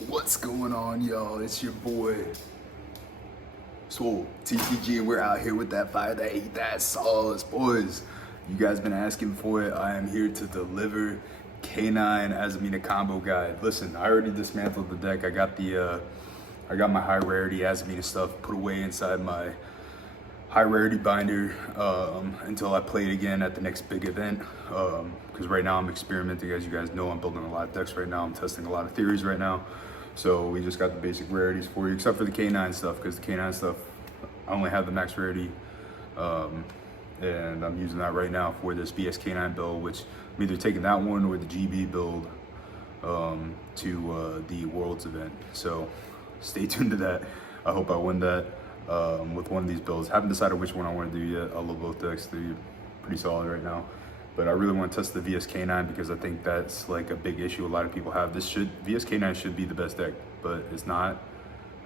What's going on, y'all? It's your boy Swole TCG, and we're out here with that fire that ate that sauce, boys. You guys been asking for it. I am here to deliver K9 Azamina combo guide. Listen, I already dismantled the deck. I got my high rarity Azamina stuff put away inside my high rarity binder until I play it again at the next big event. Because right now I'm experimenting, as you guys know. I'm building a lot of decks right now. I'm testing a lot of theories right now. So we just got the basic rarities for you, except for the K9 stuff, because the K9 stuff, I only have the max rarity, and I'm using that right now for this K9 build, which I'm either taking that one or the GB build to the Worlds event. So stay tuned to that. I hope I win that with one of these builds. Haven't decided which one I want to do yet. I love both decks. They're pretty solid right now. But I really want to test the K9 because I think that's like a big issue a lot of people have. K9 should be the best deck, but it's not.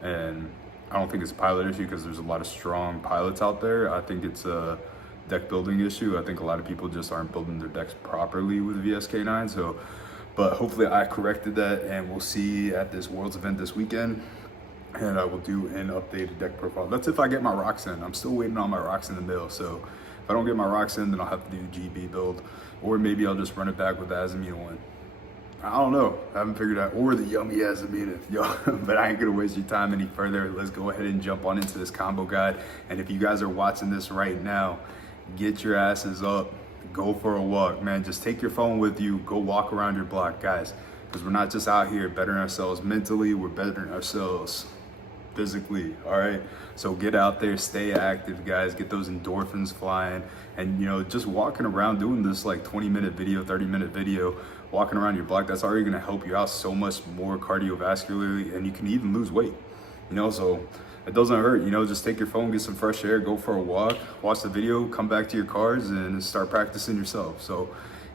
And I don't think it's a pilot issue because there's a lot of strong pilots out there. I think it's a deck building issue. I think a lot of people just aren't building their decks properly with K9. So, but hopefully I corrected that, and we'll see at this Worlds event this weekend. And I will do an updated deck profile. That's if I get my rocks in. I'm still waiting on my rocks in the mail. So if I don't get my rocks in, then I'll have to do the GB build. Or maybe I'll just run it back with the Azamina one. I don't know. I haven't figured out. Or the yummy Azamina. Yo, but I ain't gonna waste your time any further. Let's go ahead and jump on into this combo guide. And if you guys are watching this right now, get your asses up. Go for a walk, man. Just take your phone with you. Go walk around your block, guys. Because we're not just out here bettering ourselves mentally. We're bettering ourselves physically. All right, so get out there, stay active, guys. Get those endorphins flying, and just walking around doing this like 20-minute video, 30-minute video, walking around your block, that's already going to help you out so much more cardiovascularly, and you can even lose weight, so it doesn't hurt. Just take your phone, get some fresh air, go for a walk, watch the video, come back to your cards and start practicing yourself. So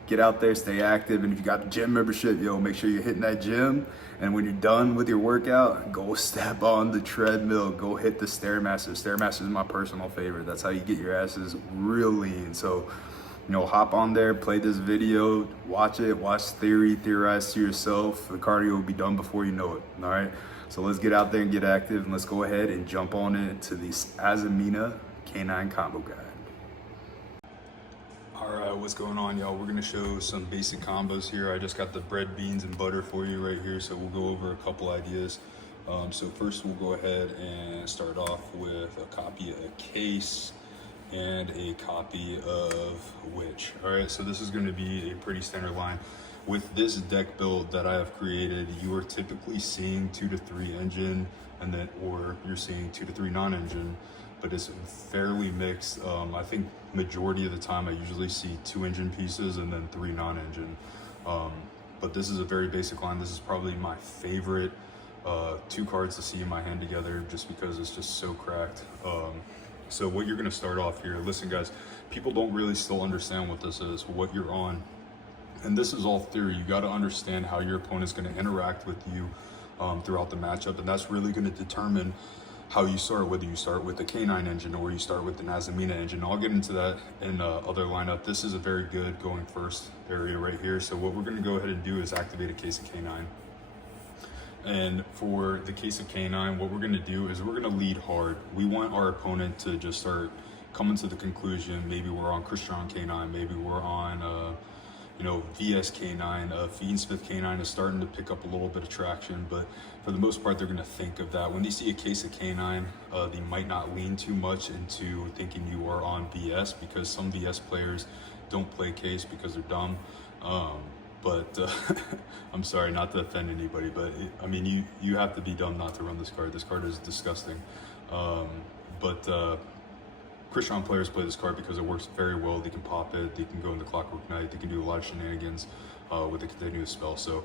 get out there, stay active, and if you got a gym membership, make sure you're hitting that gym. And when you're done with your workout, go step on the treadmill, go hit the Stairmaster. Stairmaster is my personal favorite. That's how you get your asses real lean. So, hop on there, play this video, watch it, watch theory, theorize to yourself. The cardio will be done before you know it, all right? So let's get out there and get active, and let's go ahead and jump on into this Azamina K9 combo guide. Alright, what's going on, y'all? We're gonna show some basic combos here. I just got the bread, beans, and butter for you right here, so we'll go over a couple ideas. So first we'll go ahead and start off with a copy of a case and a copy of Witch. Alright, so this is gonna be a pretty standard line. With this deck build that I have created, you are typically seeing 2 to 3 engine, or you're seeing 2 to 3 non-engine, but it's fairly mixed. I think majority of the time I usually see 2 engine pieces and then 3 non-engine. But this is a very basic line. This is probably my favorite 2 cards to see in my hand together, just because it's just so cracked. So what you're gonna start off here, listen guys, people don't really still understand what this is, what you're on. And this is all theory. You gotta understand how your opponent's gonna interact with you throughout the matchup, and that's really gonna determine how you start, whether you start with the K9 engine or you start with an Azamina engine. I'll get into that in other lineup. This is a very good going first area right here. So what we're gonna go ahead and do is activate a case of K9. And for the case of K9, what we're gonna do is we're gonna lead hard. We want our opponent to just start coming to the conclusion, maybe we're on Christian K9, maybe we're on K9, Fiendsmith K9 is starting to pick up a little bit of traction, but for the most part, they're going to think of that. When they see a case of K9, they might not lean too much into thinking you are on VS, because some VS players don't play case because they're dumb. I'm sorry, not to offend anybody, but you have to be dumb not to run this card. This card is disgusting. Christian players play this card because it works very well. They can pop it, they can go into Clockwork Knight, they can do a lot of shenanigans with a continuous spell. So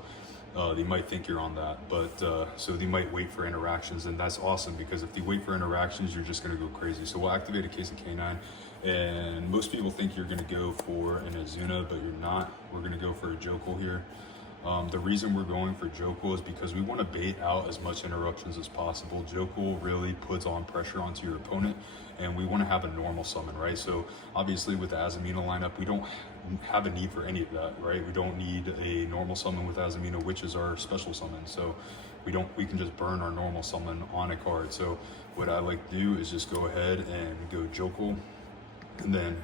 they might think you're on that, but so they might wait for interactions, and that's awesome, because if you wait for interactions, you're just gonna go crazy. So we'll activate a case of K9, and most people think you're gonna go for an Azuna, but you're not. We're gonna go for a Jokul here. The reason we're going for Jokul is because we want to bait out as much interruptions as possible. Jokul really puts on pressure onto your opponent, and we want to have a normal summon, right? So obviously with the Azamina lineup, we don't have a need for any of that, right? We don't need a normal summon with Azamina, which is our special summon. So we can just burn our normal summon on a card. So what I like to do is just go ahead and go Jokul, and then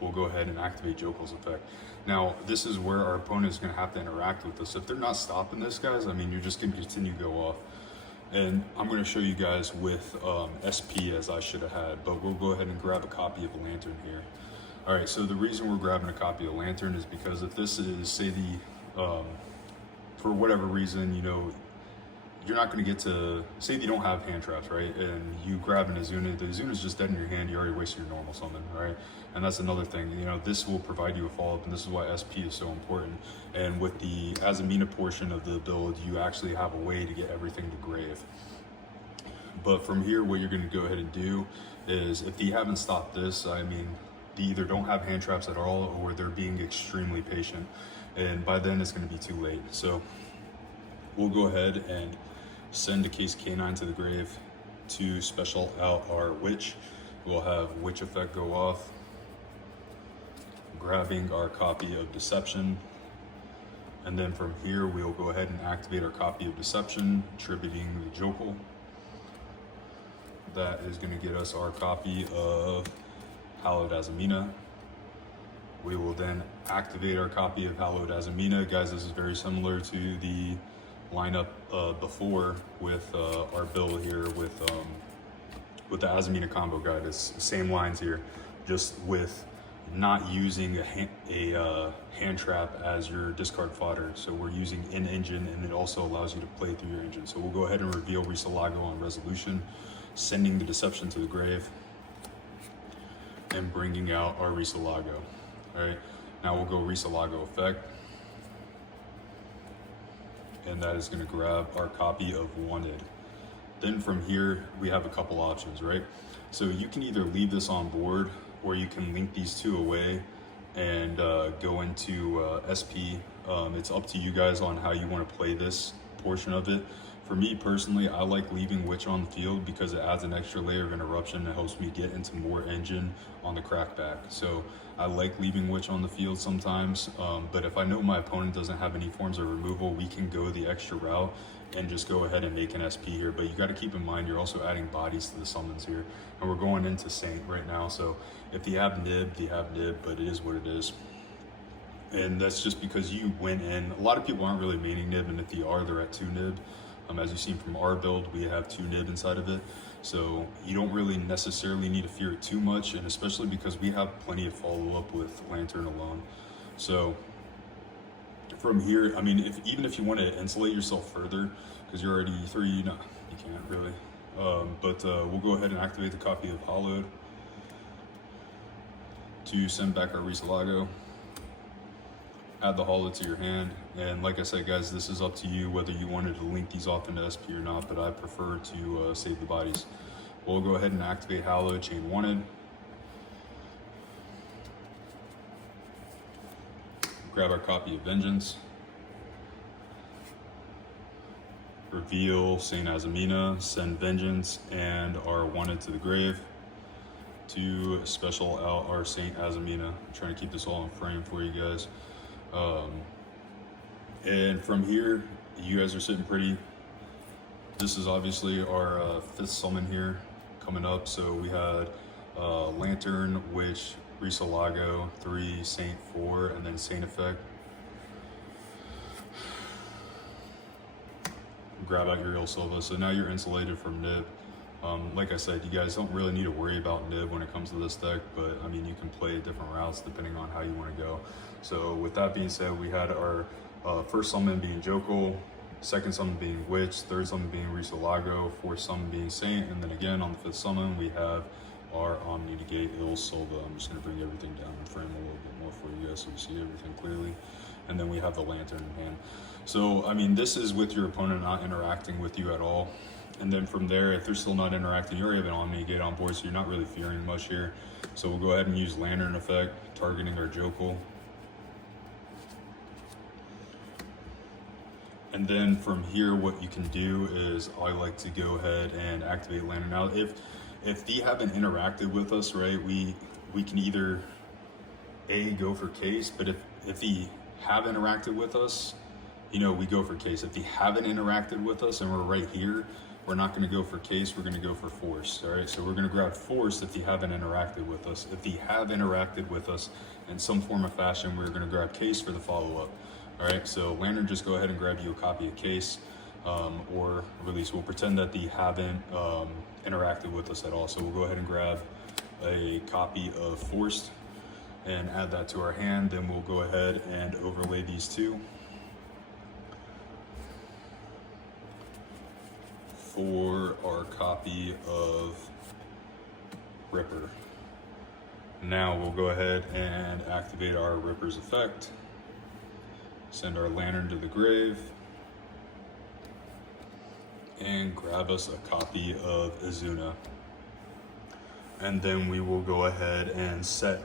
we'll go ahead and activate Jokul's effect. Now, this is where our opponent is going to have to interact with us. If they're not stopping this, guys, I mean, you're just going to continue to go off. And I'm going to show you guys with SP as I should have had, but we'll go ahead and grab a copy of Lantern here. All right, so the reason we're grabbing a copy of Lantern is because if this is, say for whatever reason, you know, you're not going to get to, say you don't have hand traps, right? And you grab an Azuna, the Azuna is just dead in your hand, you already wasted your normal summon, right? And that's another thing, you know, this will provide you a follow-up, and this is why SP is so important. And with the Azamina portion of the build, you actually have a way to get everything to grave. But from here, what you're going to go ahead and do is, if you haven't stopped this, I mean, they either don't have hand traps at all, or they're being extremely patient. And by then, it's going to be too late. So we'll go ahead and send a case K9 to the grave to special out our Witch. We'll have Witch effect go off, grabbing our copy of Deception, and then from here we'll go ahead and activate our copy of Deception, attributing the Jokul. That is going to get us our copy of Hallowed Azamina. We will then activate our copy of Hallowed Azamina. Guys, this is very similar to the lineup before with our build here with the Azamina combo guide. It's the same lines here, just with not using a hand trap as your discard fodder. So we're using in engine, and it also allows you to play through your engine. So we'll go ahead and reveal Risalago on resolution, sending the Deception to the grave, and bringing out our Risalago. All right, now we'll go Risalago effect, and that is going to grab our copy of Wanted. Then from here, we have a couple options, right? So you can either leave this on board, or you can link these two away and go into SP. It's up to you guys on how you want to play this portion of it. For me personally, I like leaving Witch on the field because it adds an extra layer of interruption that helps me get into more engine on the crackback. So I like leaving Witch on the field sometimes, but if I know my opponent doesn't have any forms of removal, we can go the extra route and just go ahead and make an SP here. But you got to keep in mind, you're also adding bodies to the summons here. And we're going into Saint right now, so if you have Nib, you have Nib, but it is what it is. And that's just because you went in. A lot of people aren't really maining Nib, and if they are, they're at 2 Nib. As you've seen from our build, we have 2 Nib inside of it. So you don't really necessarily need to fear it too much, and especially because we have plenty of follow-up with Lantern alone. So from here, I mean, even if you want to insulate yourself further, because you're already 3, no, you can't really. We'll go ahead and activate the copy of Hallowed to send back our Risalago. Add the Hollow to your hand, and like I said, guys, this is up to you whether you wanted to link these off into SP or not, but I prefer to save the bodies. We'll go ahead and activate Hallowed, chain Wanted. Grab our copy of Vengeance. Reveal Saint Azamina, send Vengeance and our Wanted to the grave to special out our Saint Azamina. I'm trying to keep this all in frame for you guys. And from here, you guys are sitting pretty. This is obviously our 5th summon here coming up. So we had Lantern, Witch, Risalago, 3, Saint 4, and then Saint effect. Grab out your Il Silva. So now you're insulated from Nib. Like I said, you guys don't really need to worry about Nib when it comes to this deck, but I mean, you can play different routes depending on how you want to go. So with that being said, we had our first summon being Jokul, second summon being Witch, third summon being Risalago, fourth summon being Saint, and then again on the 5th summon we have our Omni Negate Il Silva. I'm just going to bring everything down and frame a little bit more for you guys so you see everything clearly. And then we have the Lantern in hand. So, I mean, this is with your opponent not interacting with you at all. And then from there, if they're still not interacting, you already have an Omni Negate on board, so you're not really fearing much here. So we'll go ahead and use Lantern effect, targeting our Jokul. And then from here, what you can do is I like to go ahead and activate Lantern. Now, if they haven't interacted with us, right, we can either go for case, but if they have interacted with us, you know, we go for case. If they haven't interacted with us and we're right here, we're not going to go for case, we're going to go for force. All right, so we're going to grab force if they haven't interacted with us. If they have interacted with us in some form or fashion, we're going to grab case for the follow-up. All right, so Lantern, just go ahead and grab you a copy of case or release. We'll pretend that they haven't interacted with us at all. So we'll go ahead and grab a copy of forced and add that to our hand. Then we'll go ahead and overlay these two for our copy of Ripper. Now we'll go ahead and activate our Ripper's effect. Send our Lantern to the grave and grab us a copy of Azuna. And then we will go ahead and set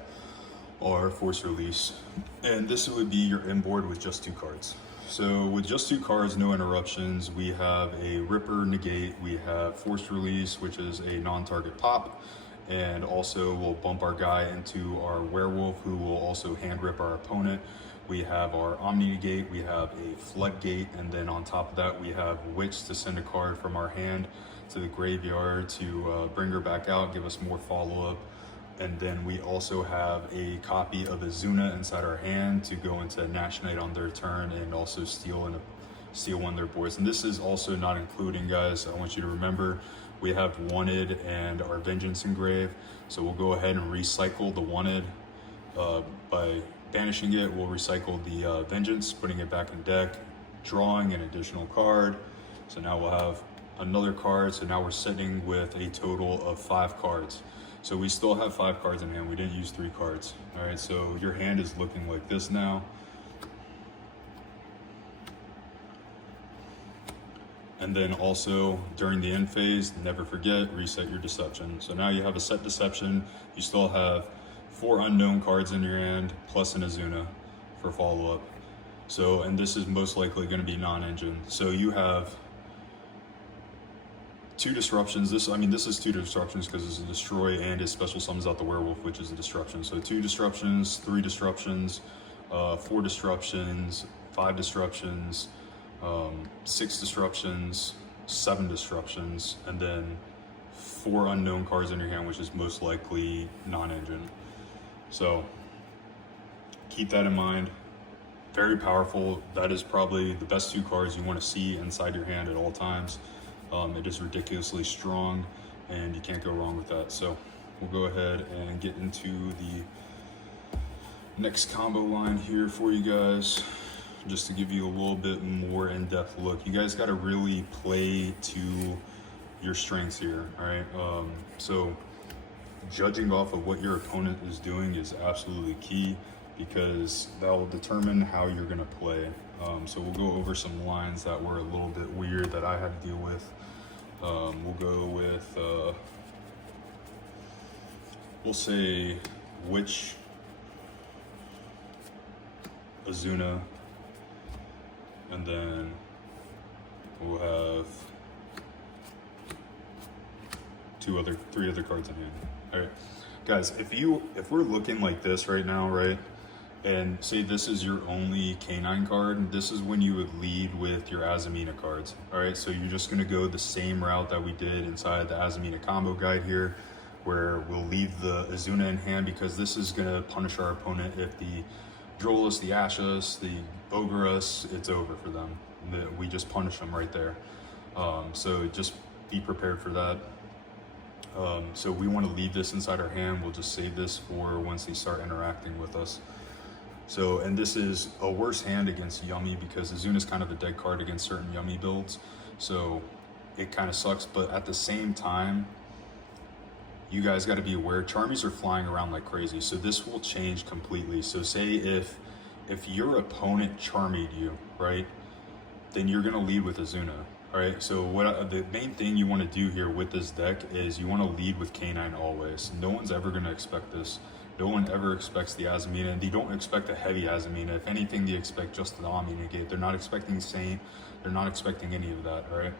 our force release. And this would be your inboard with just 2 cards. So with just 2 cards, no interruptions, we have a Ripper negate, we have force release, which is a non-target pop, and also we'll bump our guy into our werewolf, who will also hand rip our opponent. We have our Omni negate, we have a floodgate, and then on top of that we have Witch to send a card from our hand to the graveyard to bring her back out, give us more follow-up. And then we also have a copy of Azuna inside our hand to go into Nash Knight on their turn and also steal one of their boards. And this is also not including, guys, I want you to remember, we have Wanted and our Vengeance engraved. So we'll go ahead and recycle the Wanted by banishing it. We'll recycle the Vengeance, putting it back in deck, drawing an additional card. So now we'll have another card. So now we're sitting with a total of 5 cards. So we still have 5 cards in hand. We didn't use 3 cards. All right, so your hand is looking like this now. And then also during the end phase, never forget, reset your deception. So now you have a set deception. You still have 4 unknown cards in your hand plus an Azuna for follow-up. So, and this is most likely going to be non-engine. So you have 2 disruptions. This is 2 disruptions because it's a destroy and it special summons out the werewolf, which is a disruption. So 2 disruptions, 3 disruptions, 4 disruptions, 5 disruptions, 6 disruptions, 7 disruptions, and then 4 unknown cards in your hand, which is most likely non-engine. So keep that in mind. Very powerful. That is probably the best 2 cards you want to see inside your hand at all times. It is ridiculously strong and you can't go wrong with that. So we'll go ahead and get into the next combo line here for you guys, just to give you a little bit more in-depth look. You guys got to really play to your strengths here, all right? So judging off of what your opponent is doing is absolutely key, because that will determine how you're gonna play. So we'll go over some lines that were a little bit weird that I had to deal with. We'll go with, we'll say Witch, Azuna, and then we'll have 3 other cards in hand. All right, guys, if we're looking like this right now, right, and say this is your only K9 card, this is when you would lead with your Azamina cards. All right, so you're just gonna go the same route that we did inside the Azamina combo guide here, where we'll leave the Azuna in hand, because this is gonna punish our opponent. If the Droll us, the Ash us, the Ogre us, it's over for them. We just punish them right there. So just be prepared for that. So we want to leave this inside our hand. We'll just save this for once they start interacting with us. So, and this is a worse hand against Yummy, because Azuna is kind of a dead card against certain Yummy builds. So it kind of sucks, but at the same time, you guys got to be aware, Charmies are flying around like crazy. So this will change completely. So say if your opponent Charmied you, right, then you're going to lead with Azuna. All right, so the main thing you want to do here with this deck is you want to lead with K9 always. No one's ever going to expect this. No one ever expects the Azamina, and they don't expect a heavy Azamina. If anything, they expect just the Omni negate. They're not expecting Saint, They're not expecting any of that, all right?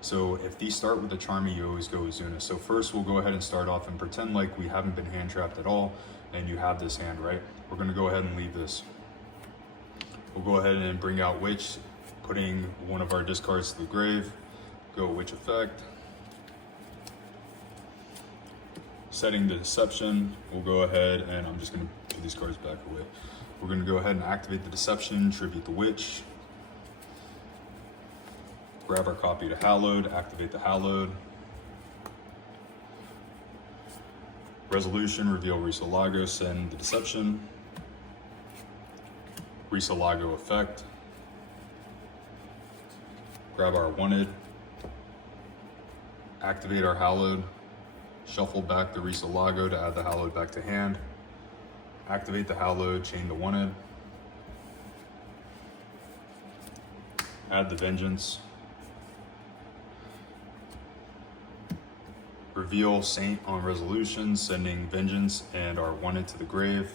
So if these start with a Charmy, you always go Azuna. So first we'll go ahead and start off and pretend like we haven't been hand trapped at all, and you have this hand, right? We're gonna go ahead and leave this. We'll go ahead and bring out Witch, putting one of our discards to the grave. Go Witch effect. Setting the Deception, we'll go ahead and I'm just gonna put these cards back away. We're gonna go ahead and activate the Deception, tribute the Witch. Grab our copy to Hallowed, activate the Hallowed. Resolution, reveal Risa Lago, send the Deception. Risa Lago effect. Grab our Wanted. Activate our Hallowed. Shuffle back the Risa Lago to add the Hallowed back to hand. Activate the Hallowed, chain to Wanted. Add the Vengeance. Reveal Saint on Resolution, sending Vengeance and our Wanted to the grave.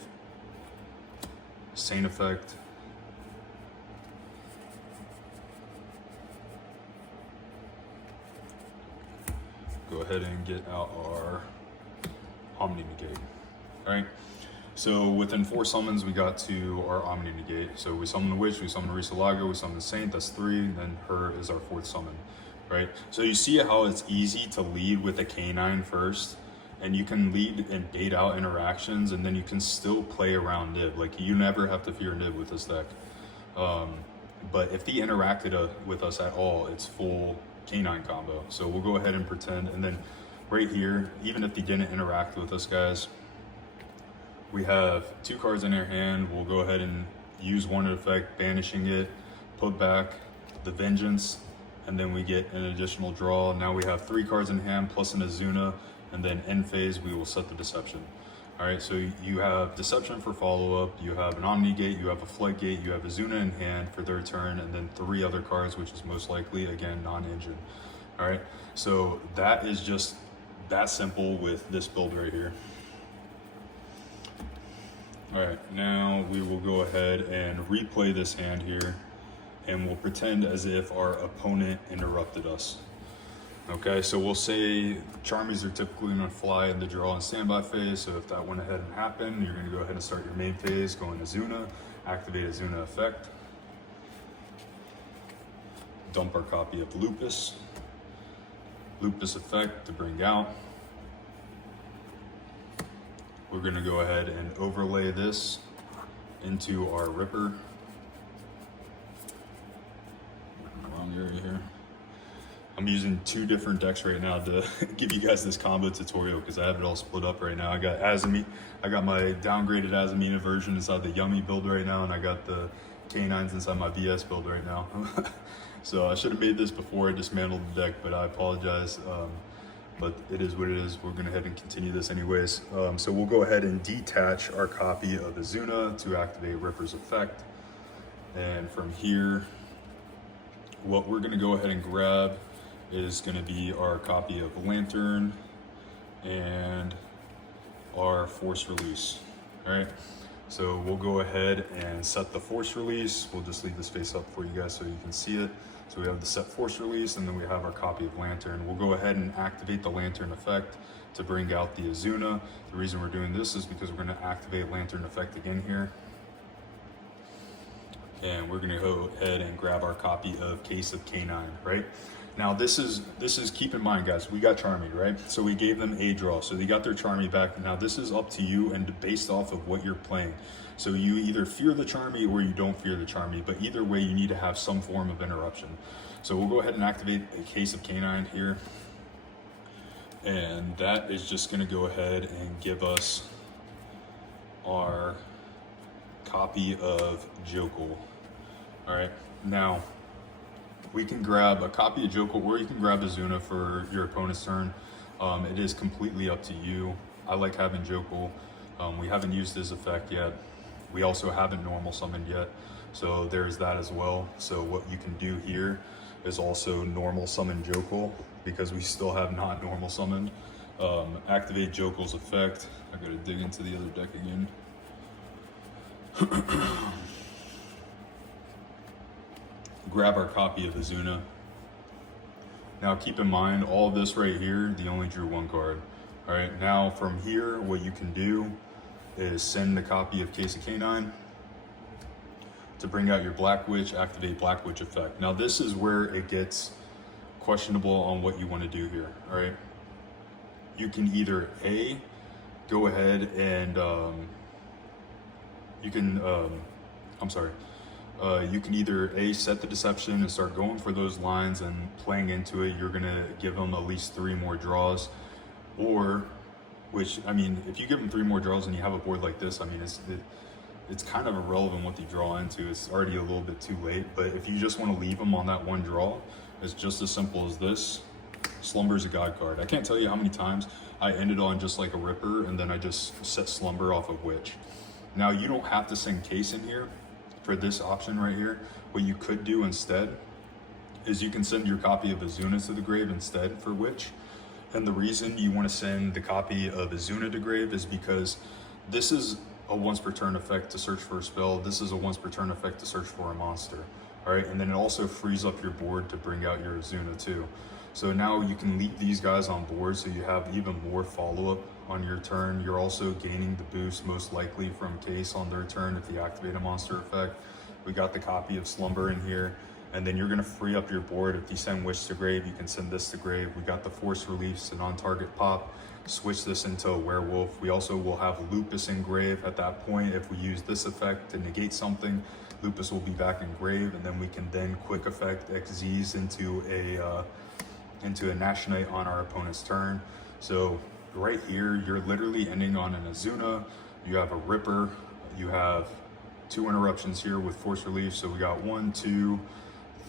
Saint effect. Go ahead and get out our Omni Negate. All right. So within 4 summons, we got to our Omni Negate. So we summon the Witch, we summon Risa Lago, we summon the Saint, that's 3, and then her is our 4th summon, right? So you see how it's easy to lead with a K9 first, and you can lead and bait out interactions, and then you can still play around Nib. Like, you never have to fear Nib with this deck. But if he interacted with us at all, it's full K9 combo. So we'll go ahead and pretend, and then right here, even if he didn't interact with us, guys, we have 2 cards in our hand. We'll go ahead and use Wanted effect, banishing it, put back the Vengeance, and then we get an additional draw. Now we have 3 cards in hand plus an Azuna, and then end phase we will set the Deception. All right, so you have Deception for follow-up, you have an Omni Gate, you have a Flight Gate, you have Azuna in hand for their turn, and then 3 other cards, which is most likely, again, non-engine. All right, so that is just that simple with this build right here. All right, now we will go ahead and replay this hand here, and we'll pretend as if our opponent interrupted us. Okay, so we'll say Charmies are typically gonna fly in the draw and standby phase, so if that went ahead and happened, you're gonna go ahead and start your main phase, go into Azuna, activate Azuna effect, dump our copy of Lupus effect to bring out. We're gonna go ahead and overlay this into our Ripper. Wrong area here. I'm using 2 different decks right now to give you guys this combo tutorial because I have it all split up right now. I got my downgraded Azamina version inside the Yummy build right now, and I got the K9s inside my VS build right now. So I should have made this before I dismantled the deck, but I apologize. But it is what it is. We're gonna head and continue this anyways. So we'll go ahead and detach our copy of Azuna to activate Ripper's effect. And from here, what we're gonna go ahead and grab is gonna be our copy of Lantern and our Force Release, all right? So we'll go ahead and set the Force Release. We'll just leave this face up for you guys so you can see it. So we have the set Force Release, and then we have our copy of Lantern. We'll go ahead and activate the Lantern effect to bring out the Azuna. The reason we're doing this is because we're gonna activate Lantern effect again here. And we're gonna go ahead and grab our copy of Case of K9, right? Now this is keep in mind, guys, we got Charmy, right? So we gave them a draw, so they got their Charmy back. Now this is up to you and based off of what you're playing. So you either fear the Charmy or you don't fear the Charmy, but either way you need to have some form of interruption. So we'll go ahead and activate a Case of K9 here. And that is just gonna go ahead and give us our copy of Jokul. All right, now we can grab a copy of Jokul, or you can grab Azuna for your opponent's turn. It is completely up to you. I like having Jokul. We haven't used his effect yet. We also haven't normal summoned yet, so there's that as well. So what you can do here is also normal summon Jokul, because we still have not normal summoned. Activate Jokul's effect. I gotta dig into the other deck again. grab our copy of Azuna. Now keep in mind, all of this right here, they only drew one card. All right, now from here, what you can do is send the copy of Case of K9 to bring out your Black Witch, activate Black Witch effect. Now this is where it gets questionable on what you want to do here, all right? You can either A, go ahead and, you can either A, set the deception and start going for those lines and playing into it. You're gonna give them at least 3 more draws, or, which, I mean, if you give them 3 more draws and you have a board like this, I mean, it's kind of irrelevant what they draw into. It's already a little bit too late, but if you just want to leave them on that one draw, it's just as simple as this. Slumber is a god card. I can't tell you how many times I ended on just like a Ripper and then I just set Slumber off of Witch. Now you don't have to send Case in here for this option right here. What you could do instead is you can send your copy of Azuna to the grave instead for Witch. And the reason you want to send the copy of Azuna to grave is because this is a once per turn effect to search for a spell. This is a once per turn effect to search for a monster. All right, and then it also frees up your board to bring out your Azuna too. So now you can leave these guys on board so you have even more follow-up on your turn. You're also gaining the boost most likely from Case on their turn if you activate a monster effect. We got the copy of Slumber in here, and then you're gonna free up your board. If you send Witch to grave, you can send this to grave. We got the Force Reliefs and on-target pop. Switch this into a Werewolf. We also will have Lupus in grave at that point. If we use this effect to negate something, Lupus will be back in grave, and then we can then quick effect XZs into a Nash Knight on our opponent's turn. So right here, you're literally ending on an Azuna. You have a Ripper. You have 2 interruptions here with Force Relief. So we got 1, 2,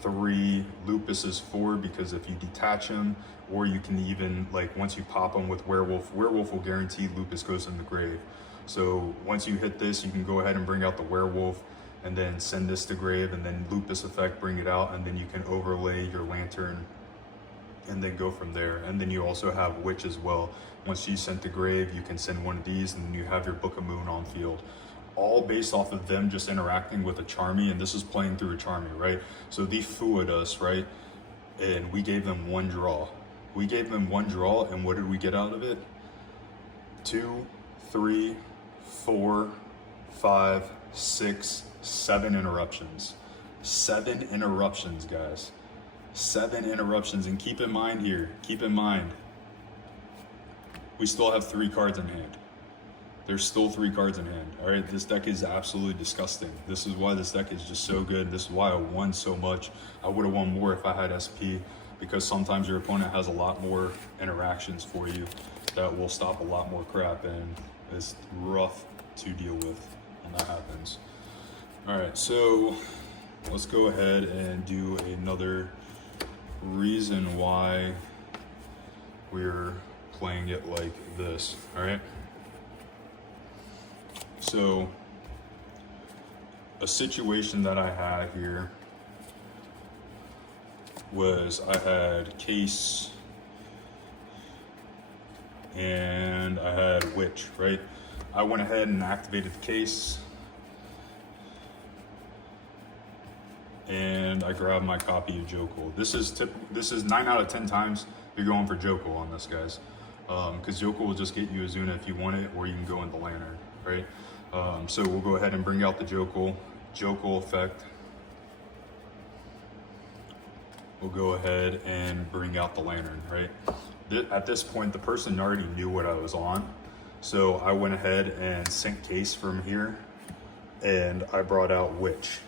3. Lupus is 4 because if you detach him, or you can even, like, once you pop him with Werewolf will guarantee Lupus goes in the grave. So once you hit this, you can go ahead and bring out the Werewolf and then send this to grave, and then Lupus effect, bring it out, and then you can overlay your Lantern and then go from there. And then you also have Witch as well. Once she's sent to grave, you can send one of these, and then you have your Book of Moon on field. All based off of them just interacting with a Charmy, and this is playing through a Charmy, right? So they fooed us, right? And we gave them 1 draw. We gave them 1 draw, and what did we get out of it? 2, 3, 4, 5, 6, 7 interruptions. 7 interruptions, guys. 7 interruptions, and keep in mind here, we still have 3 cards in hand. There's still 3 cards in hand, all right? This deck is absolutely disgusting. This is why this deck is just so good. This is why I won so much. I would have won more if I had SP, because sometimes your opponent has a lot more interactions for you that will stop a lot more crap, and it's rough to deal with when that happens. All right, so let's go ahead and do another reason why we're playing it like this, all right? So a situation that I had here was I had Case and I had Witch, right? I went ahead and activated the Case, and I grabbed my copy of Jokul. This is 9 out of 10 times you're going for Jokul on this, guys, because Jokul will just get you Azuna if you want it, or you can go in the Lantern, right? So we'll go ahead and bring out the Jokul effect. We'll go ahead and bring out the Lantern, right? At this point, the person already knew what I was on, so I went ahead and sent Case from here, and I brought out Witch.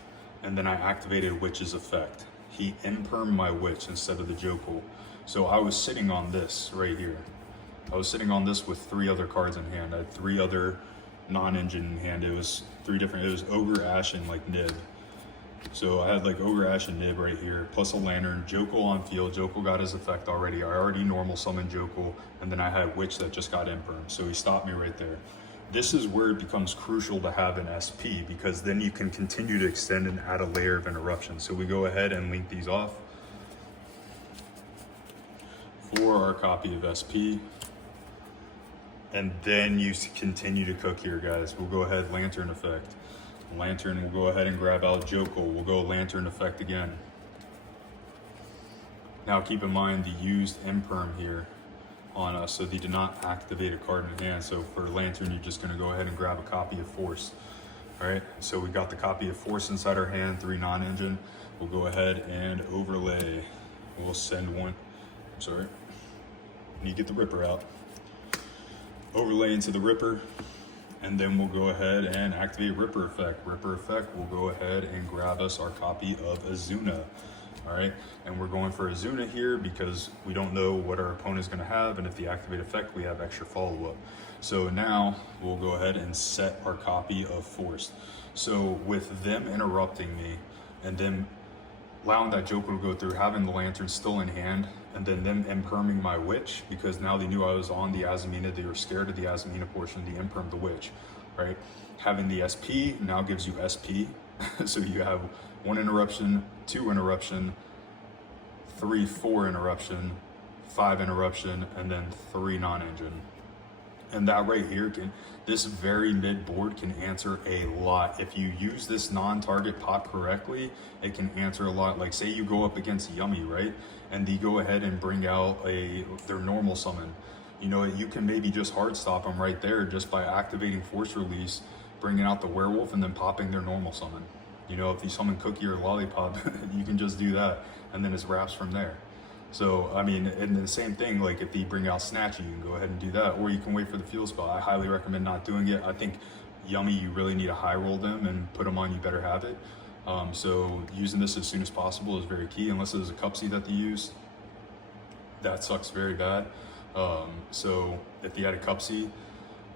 And then I activated Witch's effect. He impermed my Witch instead of the Jokul. So I was sitting on this right here. I was sitting on this with 3 other cards in hand. I had 3 other non-engine in hand. It was 3 different, it was Ogre, Ash, and like Nib. So I had like Ogre, Ash, and Nib right here, plus a Lantern, Jokul on field. Jokul got his effect already. I already normal summoned Jokul, and then I had Witch that just got impermed. So he stopped me right there. This is where it becomes crucial to have an SP, because then you can continue to extend and add a layer of interruption. So we go ahead and link these off for our copy of SP. And then you continue to cook here, guys. We'll go ahead, Lantern effect. Lantern, we'll go ahead and grab out Jokul. We'll go Lantern effect again. Now keep in mind the used imperm here on us, so they did not activate a card in hand. So for Lantern, you're just gonna go ahead and grab a copy of Force. All right, so we got the copy of Force inside our hand, 3 non-engine. We'll go ahead and overlay. We'll send one, I'm sorry, and you get the Ripper out. Overlay into the Ripper, and then we'll go ahead and activate Ripper Effect. Ripper Effect will go ahead and grab us our copy of Azuna. All right, and we're going for Azuna here because we don't know what our opponent is gonna have, and if the activate effect, we have extra follow-up. So now we'll go ahead and set our copy of Force. So with them interrupting me and then allowing that Joker to go through, having the Lantern still in hand, and then them imperming my Witch, because now they knew I was on the Azamina, they were scared of the Azamina portion, the imperm the Witch, right? Having the SP now gives you SP, so you have 1 interruption, 2 interruption, 3, 4 interruption, 5 interruption, and then 3 non-engine. And that right here this very mid board can answer a lot. If you use this non-target pop correctly, it can answer a lot. Like say you go up against Yummy, right? And they go ahead and bring out their normal summon. You know, you can maybe just hard stop them right there just by activating Force Release, bringing out the Werewolf, and then popping their normal summon. You know, if you summon Cookie or Lollipop, you can just do that, and then it's wraps from there. So, I mean, and the same thing, like if they bring out Snatch, you can go ahead and do that, or you can wait for the fuel spell. I highly recommend not doing it. I think Yummy, you really need to high roll them and put them on, you better have it. So using this as soon as possible is very key, unless there's a Cupsy that they use. That sucks very bad. So if you had a Cupsy,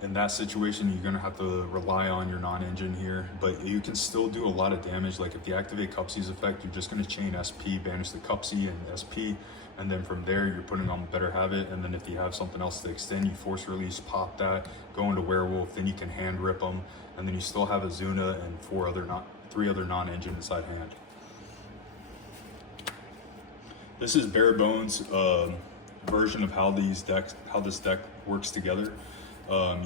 in that situation, you're gonna have to rely on your non-engine here, but you can still do a lot of damage. Like if you activate Cupsy's effect, you're just gonna chain SP, banish the Cupsy and SP, and then from there, you're putting on Better Habit, and then if you have something else to extend, you Force Release, pop that, go into Werewolf, then you can hand rip them, and then you still have Azuna and 3 other non-engine inside hand. This is bare bones version of how this deck works together.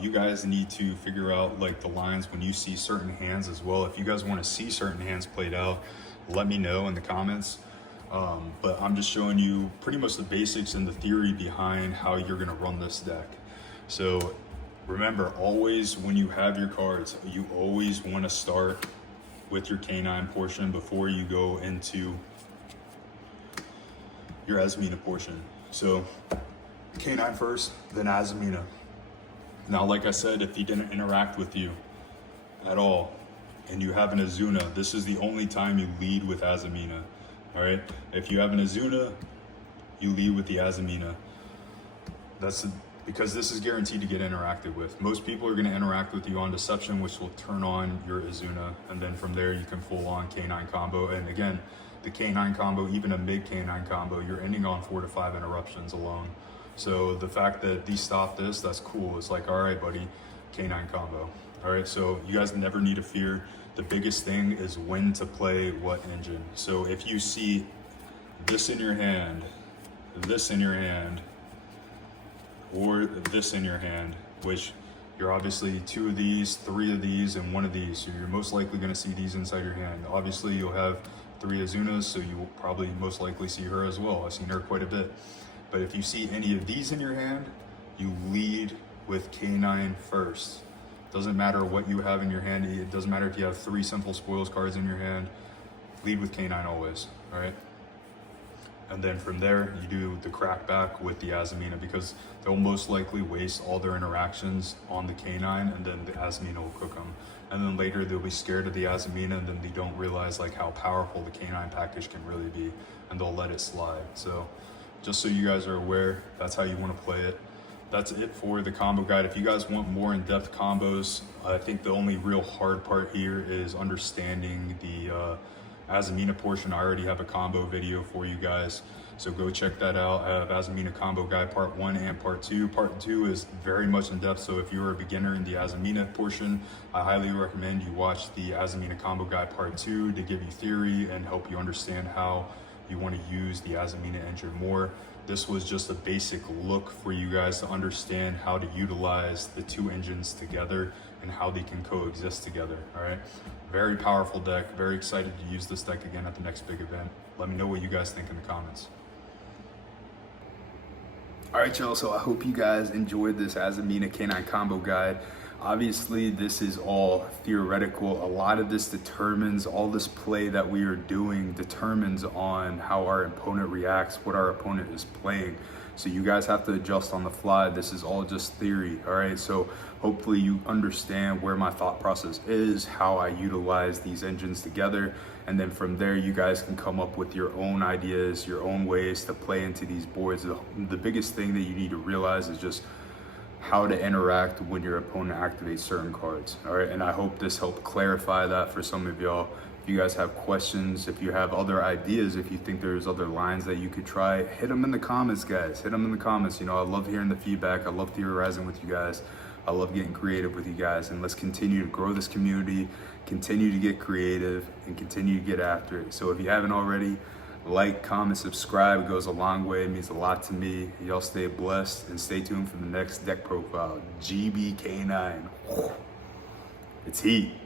You guys need to figure out like the lines when you see certain hands as well. If you guys want to see certain hands played out, let me know in the comments. But I'm just showing you pretty much the basics and the theory behind how you're going to run this deck. So remember, always when you have your cards, you always want to start with your K9 portion before you go into your Azamina portion. So K9 first, then Azamina. Now, like I said, if he didn't interact with you at all and you have an Azuna, this is the only time you lead with Azamina, all right? If you have an Azuna, you lead with the Azamina. Because this is guaranteed to get interacted with. Most people are gonna interact with you on Deception, which will turn on your Azuna, and then from there you can full on K9 combo. And again, the K9 combo, even a mid K9 combo, you're ending on 4 to 5 interruptions alone. So the fact that they stopped this, that's cool. It's like, all right, buddy, K9 combo. All right, so you guys never need to fear. The biggest thing is when to play what engine. So if you see this in your hand, this in your hand, or this in your hand, which you're obviously 2 of these, 3 of these, and 1 of these. So you're most likely gonna see these inside your hand. Obviously you'll have 3 Azunas, so you will probably most likely see her as well. I've seen her quite a bit. But if you see any of these in your hand, you lead with K9 first. Doesn't matter what you have in your hand. It doesn't matter if you have 3 Sinful Spoils cards in your hand. Lead with K9 always, all right? And then from there, you do the crack back with the Azamina, because they'll most likely waste all their interactions on the K9, and then the Azamina will cook them. And then later they'll be scared of the Azamina, and then they don't realize like how powerful the K9 package can really be, and they'll let it slide. So just so you guys are aware, that's how you want to play it. That's it for the combo guide. If you guys want more in-depth combos, I think the only real hard part here is understanding the Azamina portion. I already have a combo video for you guys, so go check that out. I have Azamina combo guide part 1 and part 2. Part 2 is very much in depth, so if you're a beginner in the Azamina portion, I highly recommend you watch the Azamina combo guide part 2 to give you theory and help you understand how you want to use the Azamina engine more. This was just a basic look for you guys to understand how to utilize the 2 engines together and how they can coexist together, all right? Very powerful deck, very excited to use this deck again at the next big event. Let me know what you guys think in the comments. All right, y'all, so I hope you guys enjoyed this Azamina K9 combo guide. Obviously, this is all theoretical. A lot of this determines, all this play that we are doing determines on how our opponent reacts, what our opponent is playing. So you guys have to adjust on the fly. This is all just theory, all right? So hopefully you understand where my thought process is, how I utilize these engines together, and then from there you guys can come up with your own ideas, your own ways to play into these boards. The biggest thing that you need to realize is just how to interact when your opponent activates certain cards, all right? And I hope this helped clarify that for some of y'all. If you guys have questions, if you have other ideas, if you think there's other lines that you could try, hit them in the comments, guys. Hit them in the comments. You know, I love hearing the feedback. I love theorizing with you guys. I love getting creative with you guys, and let's continue to grow this community, continue to get creative, and continue to get after it. So if you haven't already, like, comment, subscribe. It goes a long way. It means a lot to me. Y'all stay blessed and stay tuned for the next deck profile. GBK9. It's heat.